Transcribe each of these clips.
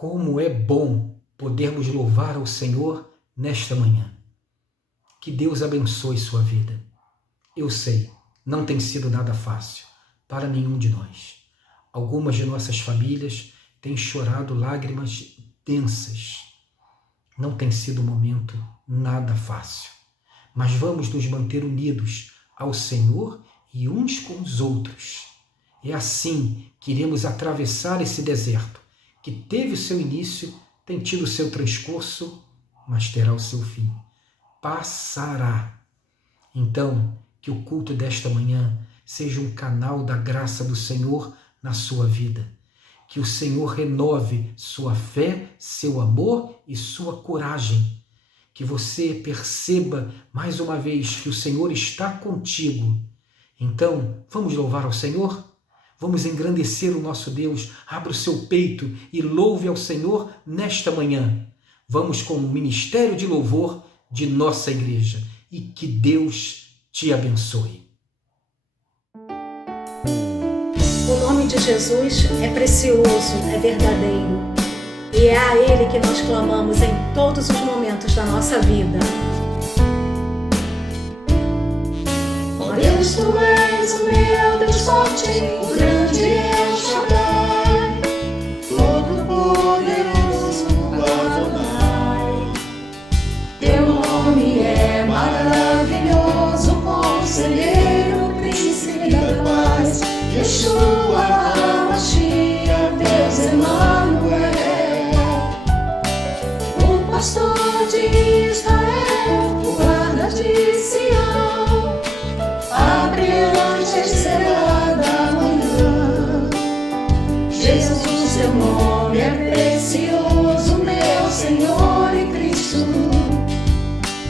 Como é bom podermos louvar ao Senhor nesta manhã. Que Deus abençoe sua vida. Eu sei, não tem sido nada fácil para nenhum de nós. Algumas de nossas famílias têm chorado lágrimas densas. Não tem sido um momento nada fácil. Mas vamos nos manter unidos ao Senhor e uns com os outros. É assim que iremos atravessar esse deserto, que teve o seu início, tem tido o seu transcurso, mas terá o seu fim. Passará. Então, que o culto desta manhã seja um canal da graça do Senhor na sua vida. Que o Senhor renove sua fé, seu amor e sua coragem. Que você perceba mais uma vez que o Senhor está contigo. Então, vamos louvar ao Senhor? Vamos engrandecer o nosso Deus. Abra o seu peito e louve ao Senhor nesta manhã. Vamos com o ministério de louvor de nossa igreja. E que Deus te abençoe. O nome de Jesus é precioso, é verdadeiro. E é a Ele que nós clamamos em todos os momentos da nossa vida. Ó Deus, Tu és o meu Deus forte, o grande El Shaddai, todo-poderoso Adonai. Teu nome é maravilhoso, conselheiro, príncipe da paz, Yeshua HaMashiach, Deus Emmanuel, o pastor de Israel, o guarda de Sião, a brilhante estrela da manhã. Jesus, Teu nome é precioso, meu Senhor e Cristo,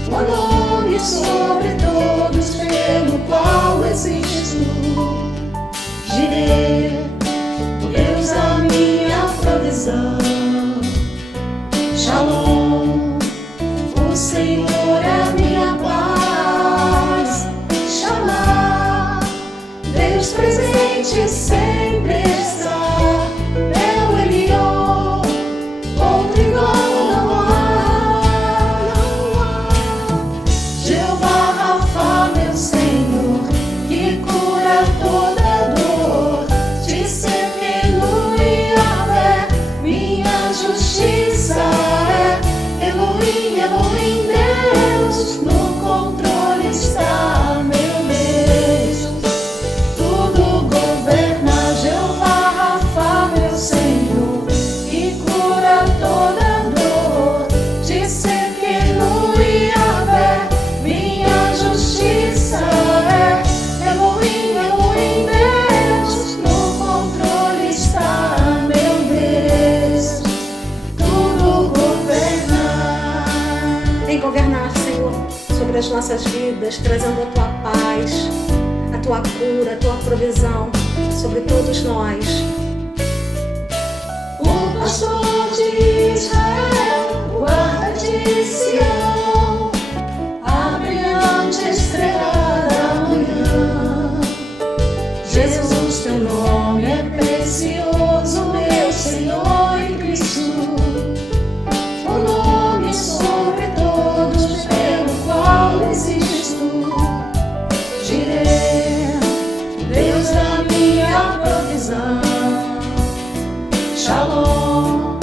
o nome sobre todos pelo qual existo. Jireh, o Deus da minha provisão. Shalom, o Senhor é a minha paz. Shalom, Deus presente sempre está. El Elyon, outro igual não há. Jeová Rafa, meu Senhor, que cura toda dor. Tsidkenu Yahvé, minha justiça é. Elohim, Elohim, Deus, no controle está, meu Deus. Tudo governa, Jeová Rafa, meu Senhor, que cura toda dor. Tsidkenu Yahvé, minha justiça é. Elohim, Elohim, Deus, no controle está, meu Deus. Tudo governa. Vem governar, Senhor, sobre as nossas vidas, trazendo a Tua paz, a Tua cura, a Tua provisão sobre todos nós. O pastor de Israel, o guarda de Sião, a brilhante estrela da manhã. Jesus, Teu nome é precioso, meu Senhor e Cristo, o nome sobre todos pelo qual existo. Jireh, Deus da minha provisão. Shalom,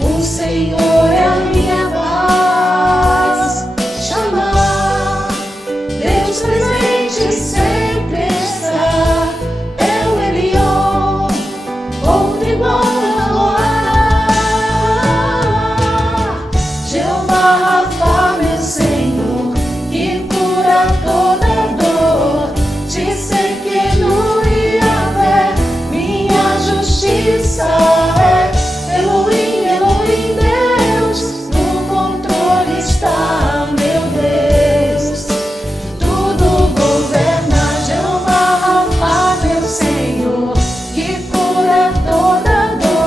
o Senhor é a minha paz. Shalom, Deus presente sempre está. El Elyon, outro igual não há. Jeová Rafa, meu Senhor, que cura toda dor. Tsidkenu Yahvé, minha justiça é. Elohim, Elohim, Deus, no controle está, meu Deus. Tudo governa, Jeová Rafa, meu Senhor, que cura toda dor.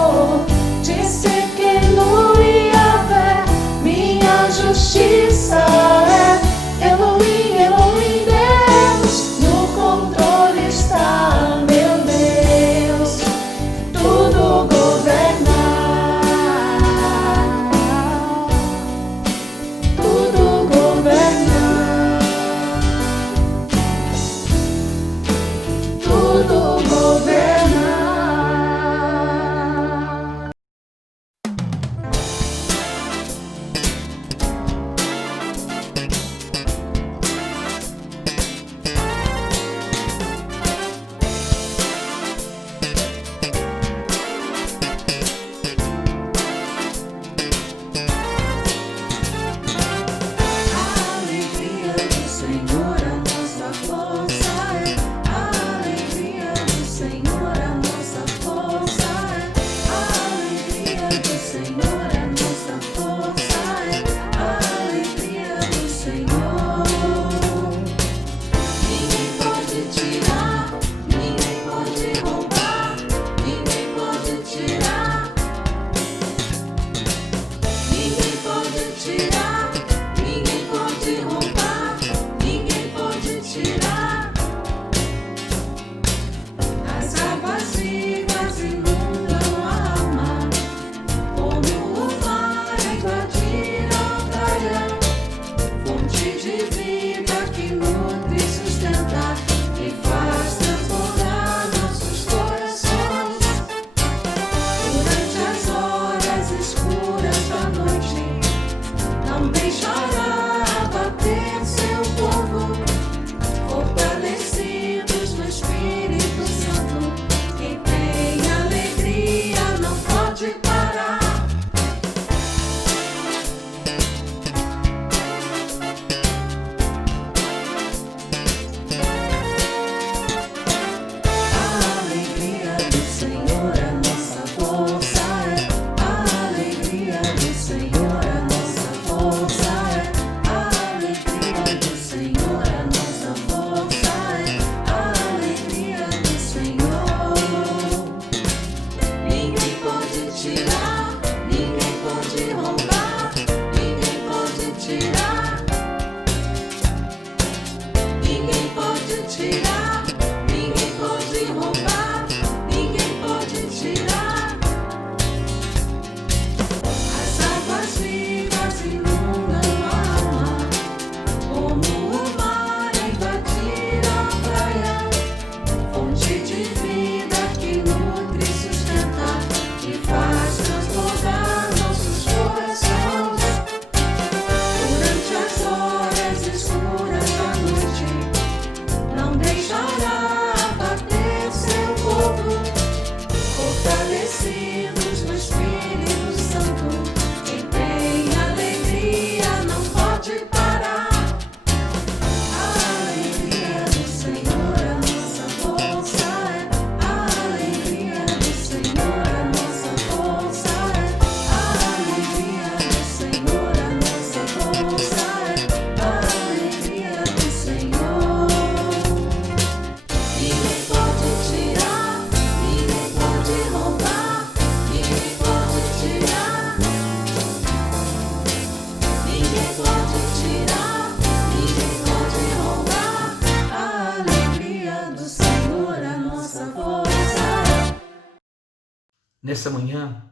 Nessa manhã,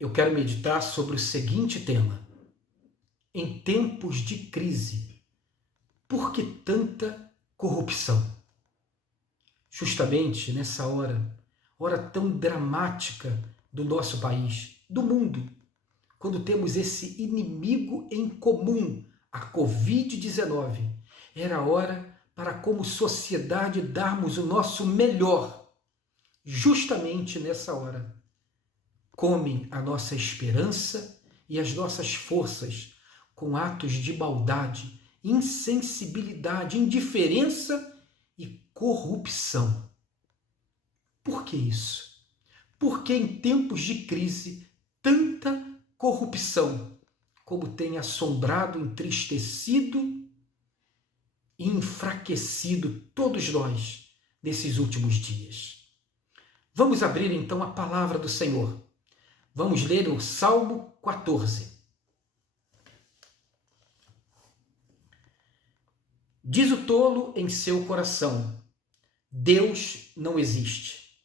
eu quero meditar sobre o seguinte tema: em tempos de crise, por que tanta corrupção? Justamente nessa hora tão dramática do nosso país, do mundo, quando temos esse inimigo em comum, a Covid-19, era hora para, como sociedade, darmos o nosso melhor. Justamente nessa hora, come a nossa esperança e as nossas forças com atos de maldade, insensibilidade, indiferença e corrupção. Por que isso? Porque em tempos de crise, tanta corrupção, como tem assombrado, entristecido e enfraquecido todos nós nesses últimos dias. Vamos abrir então a palavra do Senhor. Vamos ler o Salmo 14. Diz o tolo em seu coração: Deus não existe.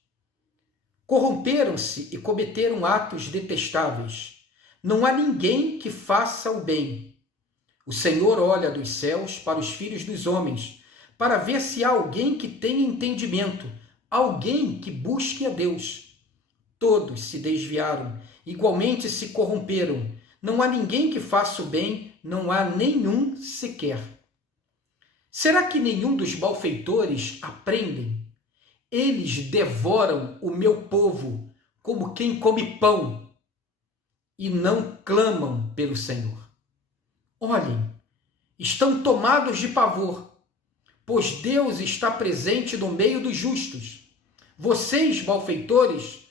Corromperam-se e cometeram atos detestáveis. Não há ninguém que faça o bem. O Senhor olha dos céus para os filhos dos homens, para ver se há alguém que tenha entendimento, alguém que busque a Deus. Todos se desviaram, igualmente se corromperam. Não há ninguém que faça o bem, não há nenhum sequer. Será que nenhum dos malfeitores aprendem? Eles devoram o meu povo como quem come pão e não clamam pelo Senhor. Olhem, estão tomados de pavor, pois Deus está presente no meio dos justos. Vocês, malfeitores,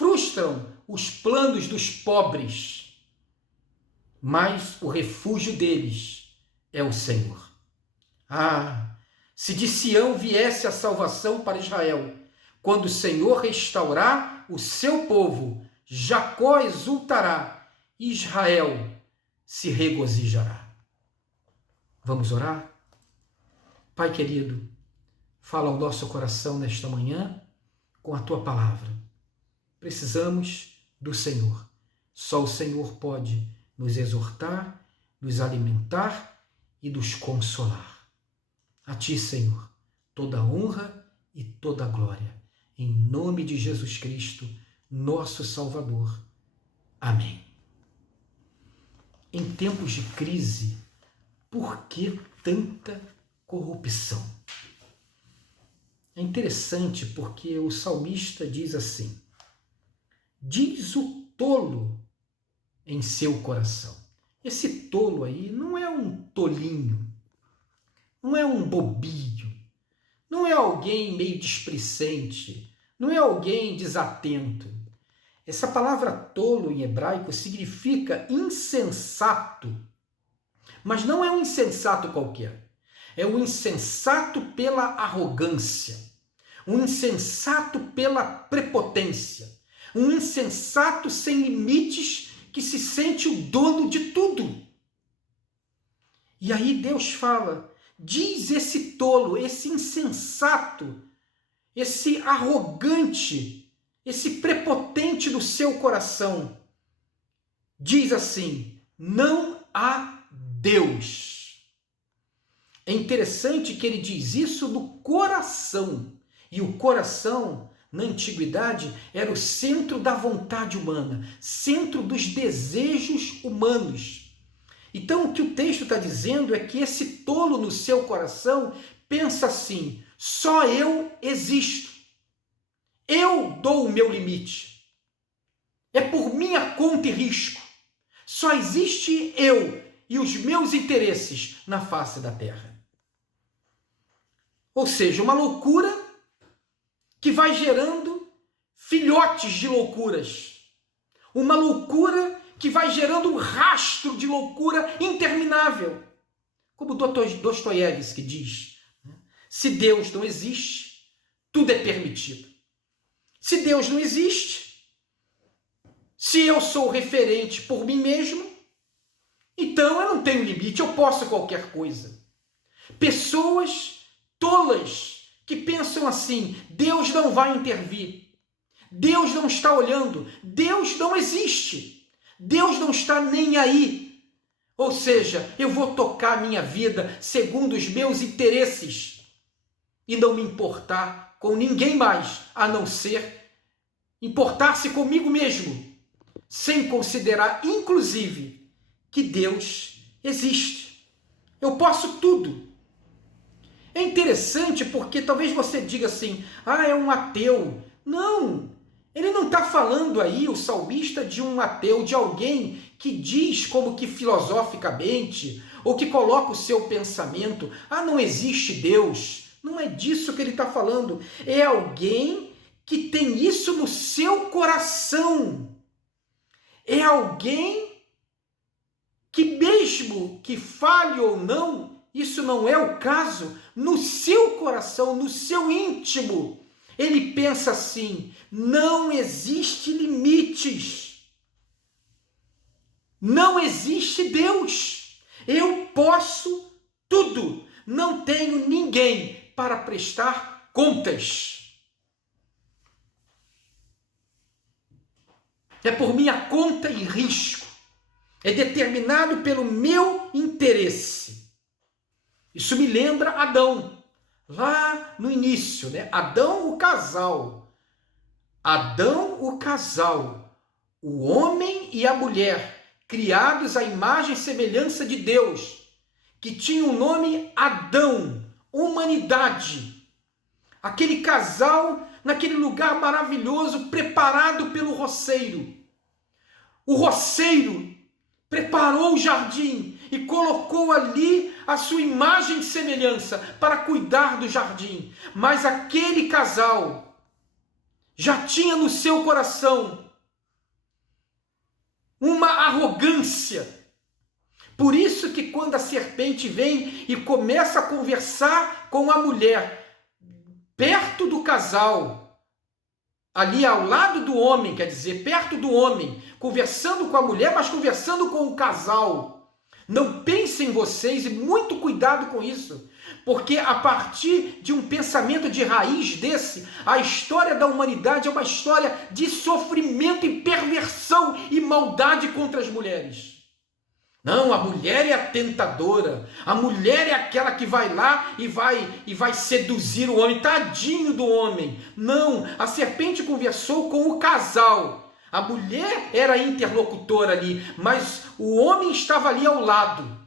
frustram os planos dos pobres, mas o refúgio deles é o Senhor. Ah, se de Sião viesse a salvação para Israel, quando o Senhor restaurar o seu povo, Jacó exultará, Israel se regozijará. Vamos orar? Pai querido, fala ao nosso coração nesta manhã com a tua palavra. Precisamos do Senhor. Só o Senhor pode nos exortar, nos alimentar e nos consolar. A ti, Senhor, toda honra e toda glória. Em nome de Jesus Cristo, nosso Salvador. Amém. Em tempos de crise, por que tanta corrupção? É interessante porque o salmista diz assim: diz o tolo em seu coração. Esse tolo aí não é um tolinho, não é um bobinho, não é alguém meio displicente, não é alguém desatento. Essa palavra tolo em hebraico significa insensato, mas não é um insensato qualquer. É um insensato pela arrogância, um insensato pela prepotência, um insensato sem limites que se sente o dono de tudo. E aí Deus fala: diz esse tolo, esse insensato, esse arrogante, esse prepotente do seu coração, diz assim: não há Deus. É interessante que ele diz isso do coração. E o coração, na antiguidade, era o centro da vontade humana, centro dos desejos humanos. Então, o que o texto está dizendo é que esse tolo no seu coração pensa assim: só eu existo. Eu dou o meu limite. É por minha conta e risco. Só existe eu e os meus interesses na face da terra. Ou seja, uma loucura que vai gerando filhotes de loucuras. Uma loucura que vai gerando um rastro de loucura interminável. Como Dostoiévski diz: se Deus não existe, tudo é permitido. Se Deus não existe, se eu sou referente por mim mesmo, então eu não tenho limite, eu posso qualquer coisa. Pessoas tolas que pensam assim: Deus não vai intervir, Deus não está olhando, Deus não existe, Deus não está nem aí. Ou seja, eu vou tocar a minha vida segundo os meus interesses e não me importar com ninguém mais, a não ser importar-se comigo mesmo, sem considerar, inclusive, que Deus existe. Eu posso tudo. É interessante porque talvez você diga assim, é um ateu. Não, ele não está falando aí, o salmista, de um ateu, de alguém que diz como que filosoficamente, ou que coloca o seu pensamento, não existe Deus. Não é disso que ele está falando. É alguém que tem isso no seu coração. É alguém que, mesmo que falhe ou não, isso não é o caso, no seu coração, no seu íntimo, ele pensa assim: não existe limites, não existe Deus, eu posso tudo, não tenho ninguém para prestar contas. É por minha conta e risco. É determinado pelo meu interesse. Isso me lembra Adão, lá no início, né? Adão, o casal. Adão, o casal. O homem e a mulher, criados à imagem e semelhança de Deus, que tinha o nome Adão, humanidade. Aquele casal naquele lugar maravilhoso preparado pelo roceiro. O roceiro preparou o jardim e colocou ali a sua imagem e semelhança para cuidar do jardim. Mas aquele casal já tinha no seu coração uma arrogância. Por isso que quando a serpente vem e começa a conversar com a mulher, perto do casal, ali ao lado do homem, quer dizer, perto do homem, conversando com a mulher, mas conversando com o casal. Não pensem vocês, e muito cuidado com isso, porque a partir de um pensamento de raiz desse, a história da humanidade é uma história de sofrimento e perversão e maldade contra as mulheres. Não, a mulher é a tentadora, a mulher é aquela que vai lá e vai seduzir o homem, tadinho do homem. Não, a serpente conversou com o casal, a mulher era a interlocutora ali, mas o homem estava ali ao lado.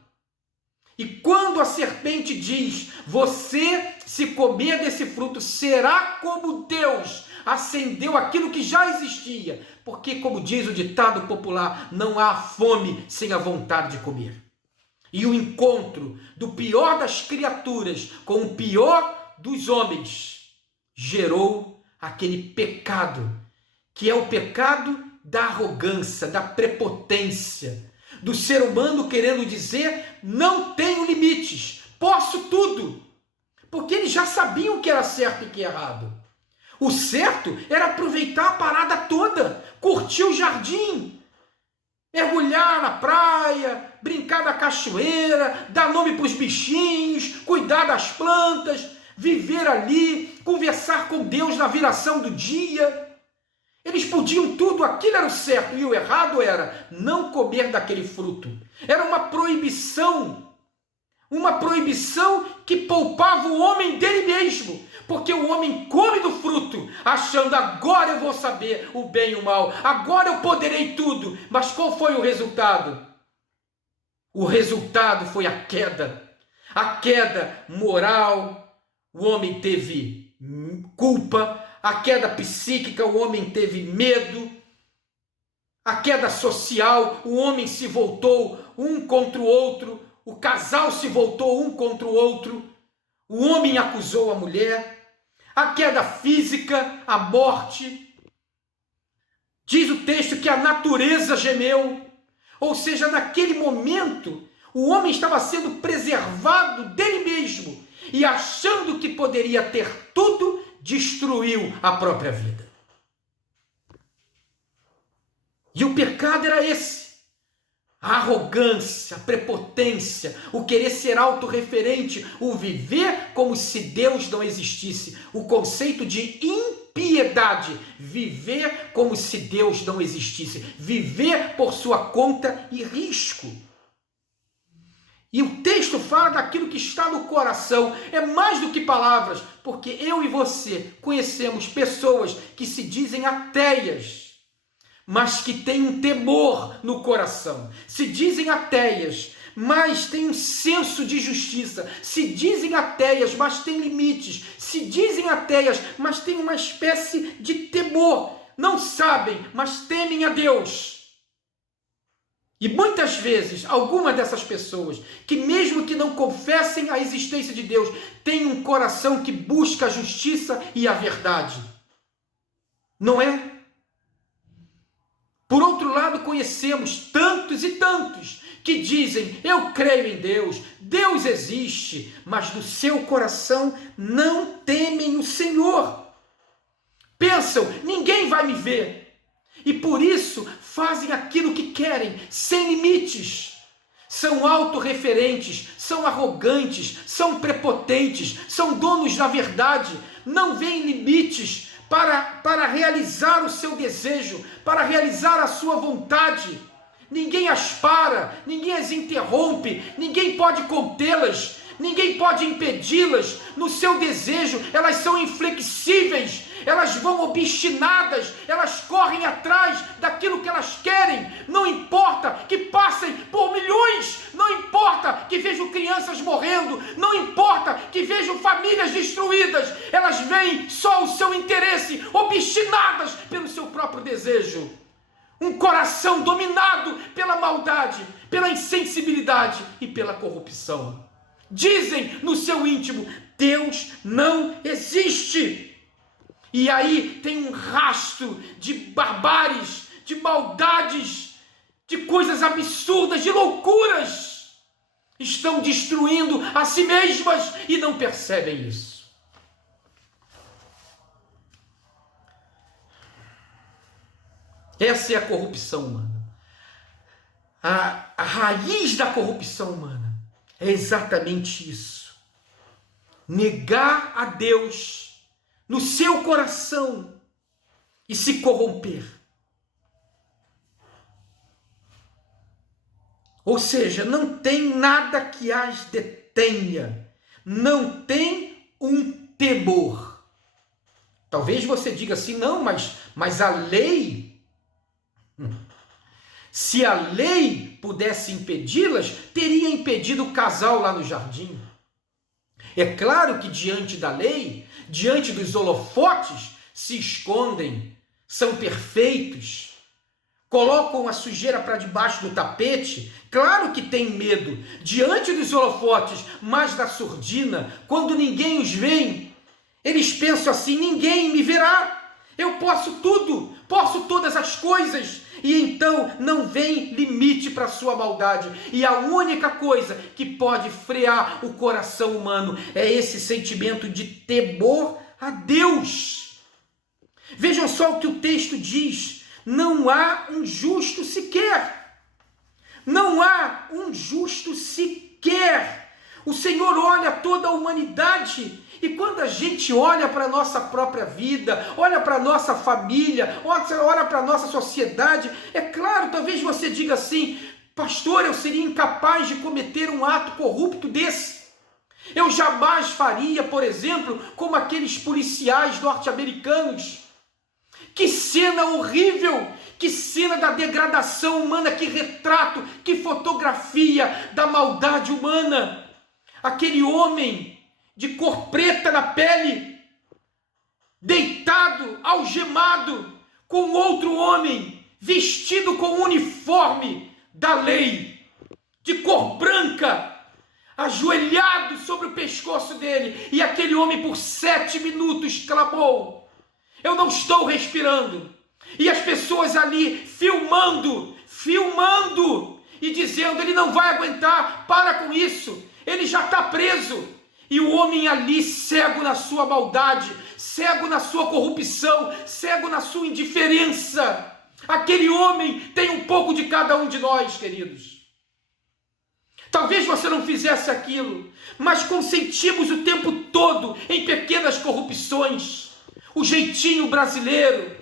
E quando a serpente diz, você se comer desse fruto será como Deus, acendeu aquilo que já existia, porque, como diz o ditado popular, não há fome sem a vontade de comer. E o encontro do pior das criaturas com o pior dos homens gerou aquele pecado, que é o pecado da arrogância, da prepotência, do ser humano querendo dizer, não tenho limites, posso tudo, porque eles já sabiam o que era certo e o que era errado. O certo era aproveitar a parada toda, curtir o jardim, mergulhar na praia, brincar da cachoeira, dar nome para os bichinhos, cuidar das plantas, viver ali, conversar com Deus na viração do dia. Eles podiam tudo, aquilo era o certo, e o errado era não comer daquele fruto. Era uma proibição que poupava o homem dele mesmo, porque o homem come do fruto, achando, agora eu vou saber o bem e o mal, agora eu poderei tudo. Mas qual foi o resultado? O resultado foi a queda moral, o homem teve culpa, a queda psíquica, o homem teve medo, a queda social, o homem se voltou um contra o outro, o casal se voltou um contra o outro, o homem acusou a mulher, a queda física, a morte. Diz o texto que a natureza gemeu, ou seja, naquele momento, o homem estava sendo preservado dele mesmo e achando que poderia ter tudo, destruiu a própria vida. E o pecado era esse. A arrogância, a prepotência, o querer ser autorreferente, o viver como se Deus não existisse, o conceito de impiedade impiedade, viver como se Deus não existisse, viver por sua conta e risco. E o texto fala daquilo que está no coração, é mais do que palavras, porque eu e você conhecemos pessoas que se dizem ateias, mas que têm um temor no coração, se dizem ateias, mas têm um senso de justiça, se dizem ateias, mas têm limites, se dizem ateias, mas têm uma espécie de temor, não sabem, mas temem a Deus. E muitas vezes, algumas dessas pessoas, que mesmo que não confessem a existência de Deus, têm um coração que busca a justiça e a verdade. Não é? Por outro lado, conhecemos tantos e tantos que dizem, eu creio em Deus, Deus existe, mas no seu coração não temem o Senhor. Pensam, ninguém vai me ver. E por isso fazem aquilo que querem, sem limites. São autorreferentes, são arrogantes, são prepotentes, são donos da verdade, não veem limites para realizar o seu desejo, para realizar a sua vontade. Ninguém as para, ninguém as interrompe, ninguém pode contê-las, ninguém pode impedi-las. No seu desejo, elas são inflexíveis, elas vão obstinadas, elas correm atrás daquilo que elas querem. Não importa que passem por milhões, não importa que vejam crianças morrendo, não importa que vejam famílias destruídas, elas veem só o seu interesse, obstinadas pelo seu próprio desejo. Um coração dominado pela maldade, pela insensibilidade e pela corrupção. Dizem no seu íntimo, Deus não existe. E aí tem um rastro de barbáries, de maldades, de coisas absurdas, de loucuras. Estão destruindo a si mesmas e não percebem isso. Essa é a corrupção humana. A raiz da corrupção humana é exatamente isso. Negar a Deus no seu coração e se corromper. Ou seja, não tem nada que as detenha, não tem um temor. Talvez você diga assim, não, mas a lei, se a lei pudesse impedi-las, teria impedido o casal lá no jardim. É claro que diante da lei, diante dos holofotes, se escondem, são perfeitos, colocam a sujeira para debaixo do tapete, claro que tem medo, diante dos holofotes, mas da surdina, quando ninguém os vê, eles pensam assim, ninguém me verá, eu posso tudo, posso todas as coisas, e então não vem limite para a sua maldade. E a única coisa que pode frear o coração humano é esse sentimento de temor a Deus. Vejam só o que o texto diz, não há um justo sequer. Não há um justo sequer. O Senhor olha toda a humanidade. E quando a gente olha para a nossa própria vida, olha para a nossa família, olha para a nossa sociedade, é claro, talvez você diga assim, pastor, eu seria incapaz de cometer um ato corrupto desse. Eu jamais faria, por exemplo, como aqueles policiais norte-americanos. Que cena horrível, que cena da degradação humana, que retrato, que fotografia da maldade humana. Aquele homem de cor preta na pele, deitado, algemado, com outro homem, vestido com o uniforme da lei, de cor branca, ajoelhado sobre o pescoço dele, e aquele homem por 7 minutos clamou, eu não estou respirando, e as pessoas ali filmando, e dizendo, ele não vai aguentar, para com isso, ele já está preso. E o homem ali cego na sua maldade, cego na sua corrupção, cego na sua indiferença. Aquele homem tem um pouco de cada um de nós, queridos. Talvez você não fizesse aquilo, mas consentimos o tempo todo em pequenas corrupções. o jeitinho brasileiro,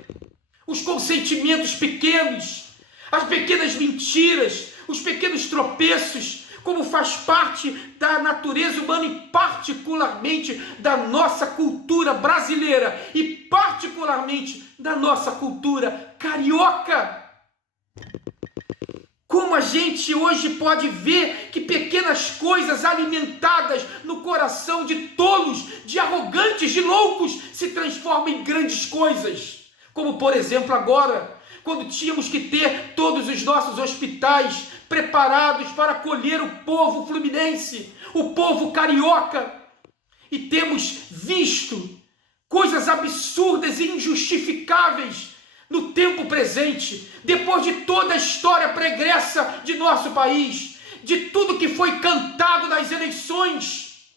os consentimentos pequenos, as pequenas mentiras, os pequenos tropeços, como faz parte da natureza humana e particularmente da nossa cultura brasileira e particularmente da nossa cultura carioca. Como a gente hoje pode ver que pequenas coisas alimentadas no coração de tolos, de arrogantes, de loucos, se transformam em grandes coisas. Como, por exemplo, agora, quando tínhamos que ter todos os nossos hospitais preparados para acolher o povo fluminense, o povo carioca, e temos visto coisas absurdas e injustificáveis no tempo presente, depois de toda a história pregressa de nosso país, de tudo que foi cantado nas eleições.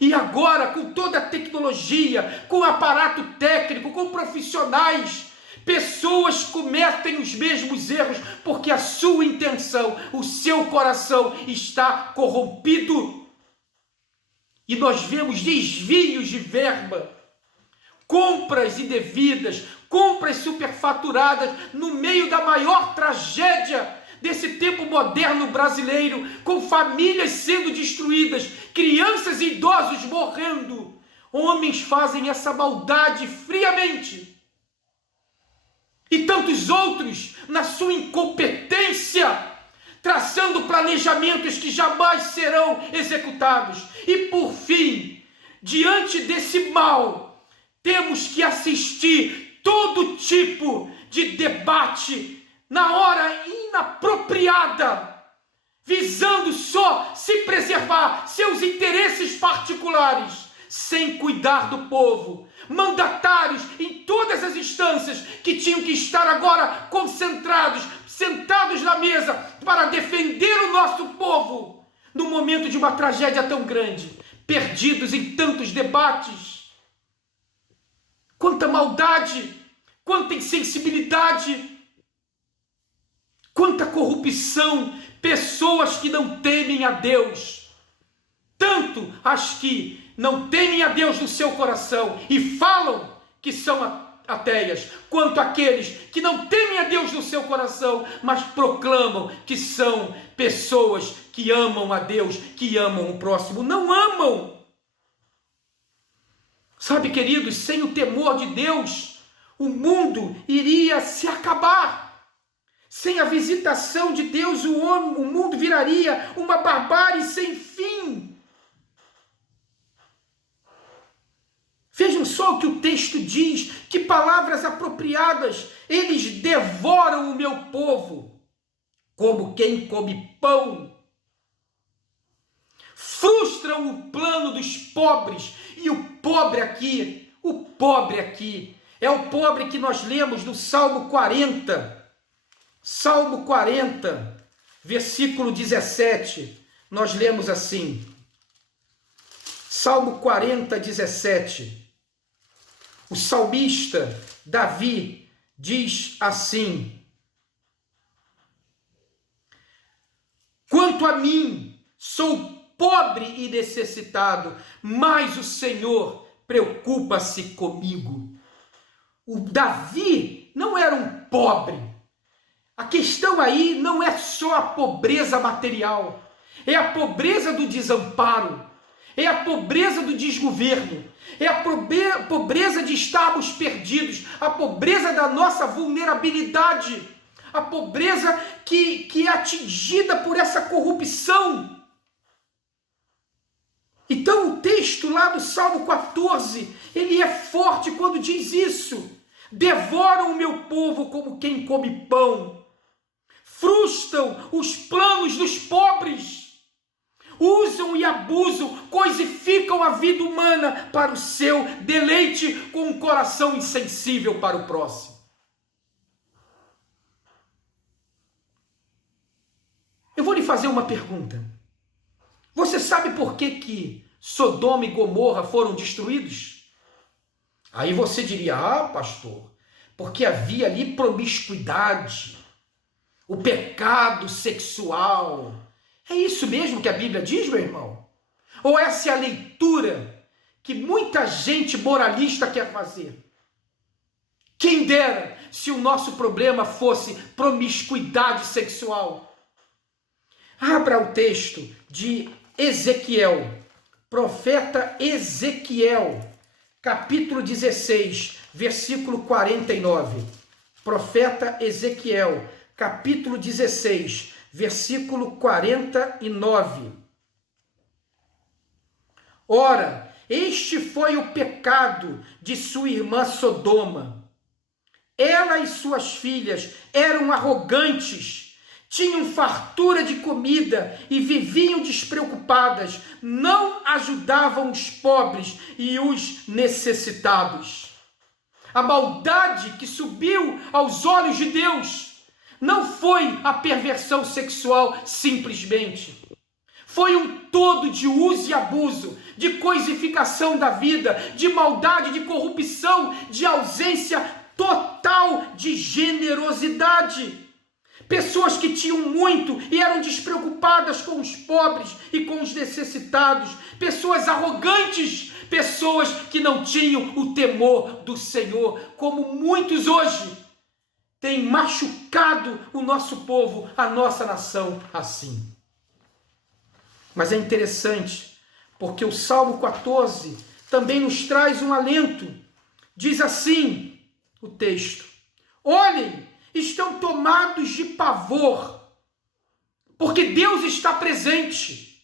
E agora, com toda a tecnologia, com o aparato técnico, com profissionais, pessoas cometem os mesmos erros, porque a sua intenção, o seu coração está corrompido. E nós vemos desvios de verba, compras indevidas, compras superfaturadas, no meio da maior tragédia desse tempo moderno brasileiro, com famílias sendo destruídas, crianças e idosos morrendo. Homens fazem essa maldade friamente. E tantos outros, na sua incompetência, traçando planejamentos que jamais serão executados. E por fim, diante desse mal, temos que assistir todo tipo de debate na hora inapropriada, visando só se preservar seus interesses particulares, sem cuidar do povo. Mandatários em todas as instâncias que tinham que estar agora concentrados, sentados na mesa para defender o nosso povo no momento de uma tragédia tão grande, perdidos em tantos debates. Quanta maldade, quanta insensibilidade, quanta corrupção, pessoas que não temem a Deus, tanto as que não temem a Deus no seu coração e falam que são ateias, quanto aqueles que não temem a Deus no seu coração, mas proclamam que são pessoas que amam a Deus, que amam o próximo. Não amam. Sabe, queridos, sem o temor de Deus, o mundo iria se acabar. Sem a visitação de Deus, o mundo viraria uma barbárie sem fim. Vejam só o que o texto diz, que palavras apropriadas. Eles devoram o meu povo, como quem come pão. Frustram o plano dos pobres. E o pobre aqui, é o pobre que nós lemos no Salmo 40. Salmo 40, versículo 17. Nós lemos assim. Salmo 40, 17. O salmista Davi diz assim: quanto a mim, sou pobre e necessitado, mas o Senhor preocupa-se comigo. O Davi não era um pobre. A questão aí não é só a pobreza material, é a pobreza do desamparo, é a pobreza do desgoverno, é a pobreza de estarmos perdidos, a pobreza da nossa vulnerabilidade, a pobreza que é atingida por essa corrupção. Então o texto lá do Salmo 14, ele é forte quando diz isso. Devoram o meu povo como quem come pão, frustram os planos dos pobres, usam e abusam, coisificam a vida humana para o seu deleite, com um coração insensível para o próximo. Eu vou lhe fazer uma pergunta. Você sabe por que Sodoma e Gomorra foram destruídos? Aí você diria: ah, pastor, porque havia ali promiscuidade, o pecado sexual. É isso mesmo que a Bíblia diz, meu irmão? Ou essa é a leitura que muita gente moralista quer fazer. Quem dera se o nosso problema fosse promiscuidade sexual. Abra o texto de Ezequiel, profeta Ezequiel, capítulo 16, versículo 49. Profeta Ezequiel, capítulo 16, versículo 49. Ora, este foi o pecado de sua irmã Sodoma. Ela e suas filhas eram arrogantes, tinham fartura de comida e viviam despreocupadas, não ajudavam os pobres e os necessitados. A maldade que subiu aos olhos de Deus não foi a perversão sexual simplesmente. Foi um todo de uso e abuso, de coisificação da vida, de maldade, de corrupção, de ausência total de generosidade. Pessoas que tinham muito e eram despreocupadas com os pobres e com os necessitados. Pessoas arrogantes, pessoas que não tinham o temor do Senhor, como muitos hoje têm machucado o nosso povo, a nossa nação assim. Mas é interessante, porque o Salmo 14 também nos traz um alento. Diz assim o texto: olhem, estão tomados de pavor, porque Deus está presente.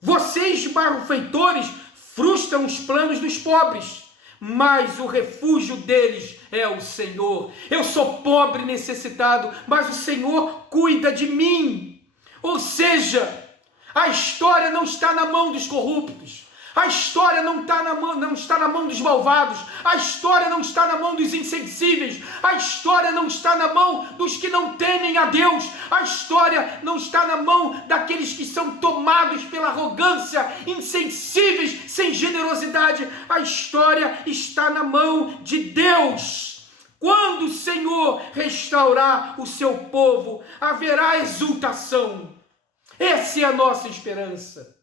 Vocês, malfeitores, frustram os planos dos pobres, mas o refúgio deles é o Senhor. Eu sou pobre e necessitado, mas o Senhor cuida de mim. Ou seja, a história não está na mão dos corruptos. A história não está na mão dos malvados. A história não está na mão dos insensíveis. A história não está na mão dos que não temem a Deus. A história não está na mão daqueles que são tomados pela arrogância, insensíveis, sem generosidade. A história está na mão de Deus. Quando o Senhor restaurar o seu povo, haverá exultação. Essa é a nossa esperança.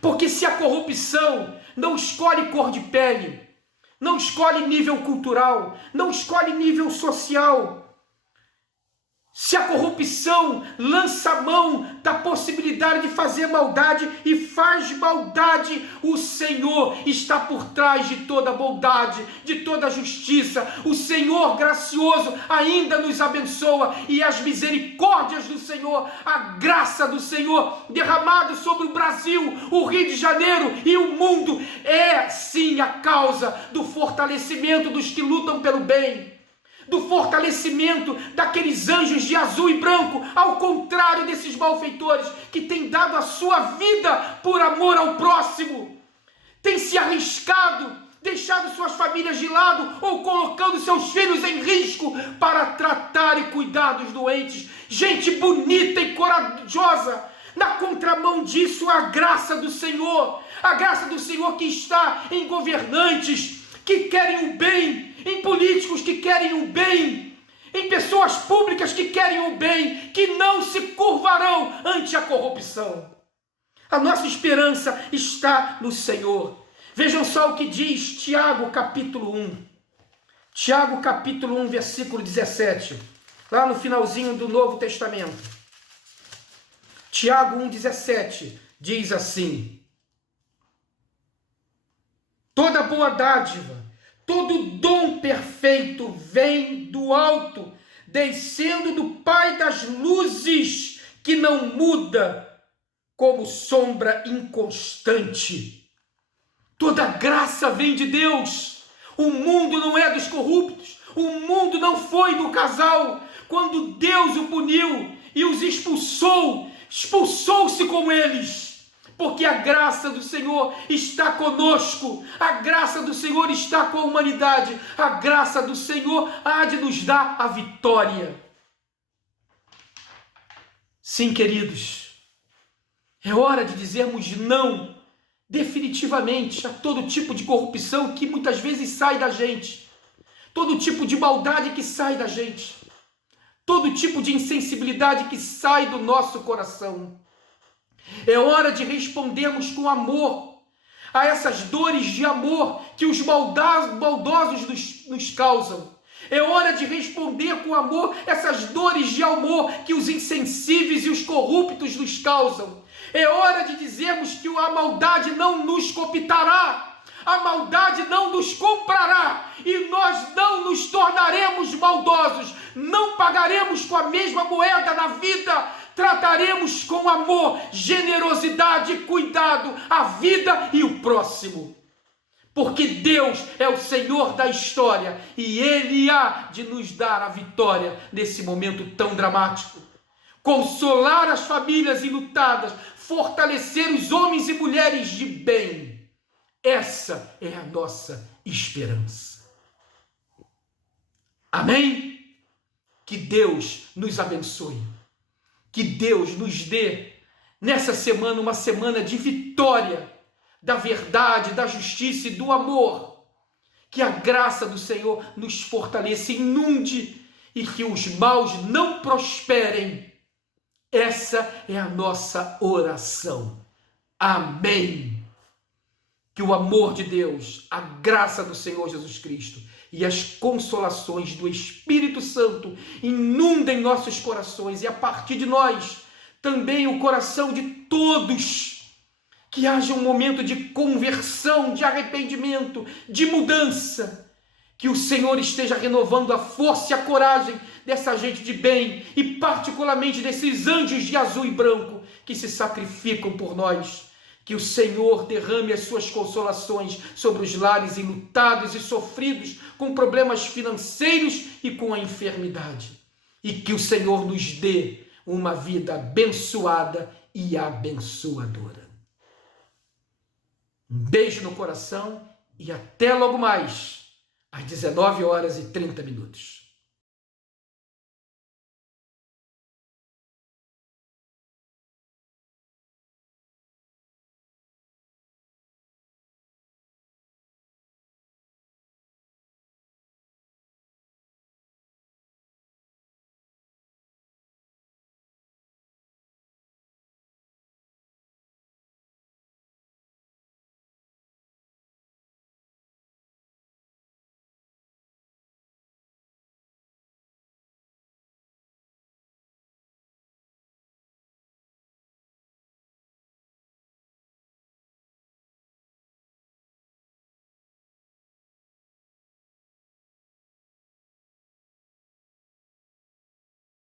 Porque se a corrupção não escolhe cor de pele, não escolhe nível cultural, não escolhe nível social, se a corrupção lança a mão da possibilidade de fazer maldade e faz maldade, o Senhor está por trás de toda bondade, de toda justiça. O Senhor gracioso ainda nos abençoa, e as misericórdias do Senhor, a graça do Senhor derramado sobre o Brasil, o Rio de Janeiro e o mundo é sim a causa do fortalecimento dos que lutam pelo bem, do fortalecimento daqueles anjos de azul e branco, ao contrário desses malfeitores que têm dado a sua vida por amor ao próximo, têm se arriscado, deixado suas famílias de lado ou colocando seus filhos em risco para tratar e cuidar dos doentes. Gente bonita e corajosa. Na contramão disso, a graça do Senhor que está em governantes que querem o bem, em políticos que querem o bem, em pessoas públicas que querem o bem, que não se curvarão ante a corrupção. A nossa esperança está no Senhor. Vejam só o que diz Tiago capítulo 1. Tiago capítulo 1, versículo 17. Lá no finalzinho do Novo Testamento. Tiago 1,17 diz assim: toda boa dádiva, todo dom perfeito vem do alto, descendo do Pai das luzes, que não muda como sombra inconstante. Toda graça vem de Deus. O mundo não é dos corruptos. O mundo não foi do casal. Quando Deus o puniu e os expulsou, expulsou-se com eles. Porque a graça do Senhor está conosco, a graça do Senhor está com a humanidade, a graça do Senhor há de nos dar a vitória. Sim, queridos, é hora de dizermos não, definitivamente, a todo tipo de corrupção que muitas vezes sai da gente, todo tipo de maldade que sai da gente, todo tipo de insensibilidade que sai do nosso coração. É hora de respondermos com amor a essas dores de amor que os maldosos nos causam. É hora de responder com amor essas dores de amor que os insensíveis e os corruptos nos causam. É hora de dizermos que a maldade não nos cooptará, a maldade não nos comprará, e nós não nos tornaremos maldosos, não pagaremos com a mesma moeda na vida, trataremos com amor, generosidade e cuidado a vida e o próximo. Porque Deus é o Senhor da história e Ele há de nos dar a vitória nesse momento tão dramático. Consolar as famílias enlutadas, fortalecer os homens e mulheres de bem. Essa é a nossa esperança. Amém? Que Deus nos abençoe. Que Deus nos dê nessa semana uma semana de vitória da verdade, da justiça e do amor. Que a graça do Senhor nos fortaleça, inunde e que os maus não prosperem. Essa é a nossa oração. Amém. Que o amor de Deus, a graça do Senhor Jesus Cristo e as consolações do Espírito Santo inundem nossos corações e a partir de nós também o coração de todos. Que haja um momento de conversão, de arrependimento, de mudança. Que o Senhor esteja renovando a força e a coragem dessa gente de bem e particularmente desses anjos de azul e branco que se sacrificam por nós. Que o Senhor derrame as suas consolações sobre os lares enlutados e sofridos com problemas financeiros e com a enfermidade. E que o Senhor nos dê uma vida abençoada e abençoadora. Um beijo no coração e até logo mais, às 19h30.